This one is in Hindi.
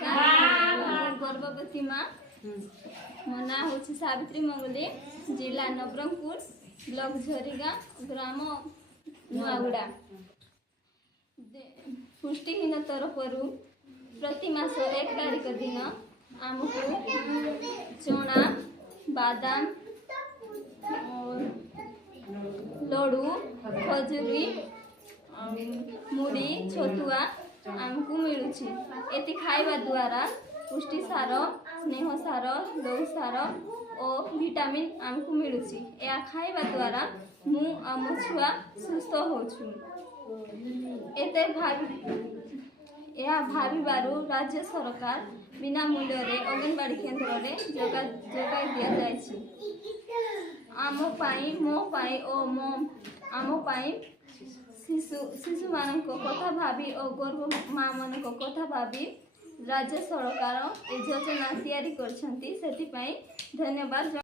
नमस्कार गर्भवती माँ मो ना हूँ सावित्री मंगली जिला नवरंगपुर ब्लॉक झरीगा ग्राम नुआगुड़ा पुष्टिहीन तरफर प्रति मास 1 तारिख दिन आमको चना बादाम और लड्डू खजूरी मुड़ी छतुआ आमको मिलूँ। एति खाइबा द्वारा पुष्टि सार स्नेह सार लौह सार और विटामिन आमको मिलूँ। या खाइबा द्वारा मु आ मो छुआ सुस्थ होछु। एते भाविबारु राज्य सरकार बिना मूल्य रे अंगनवाड़ी केन्द्र रे जोगाई दिया जायछि। आमो पाई मो पाई ओ मो आमो पाई शिशु मान कथा भावी और गर्भ माँ मान कथा भावी राज्य सरकार ए योजना तैयारी करछंती। सेति पाई धन्यवाद।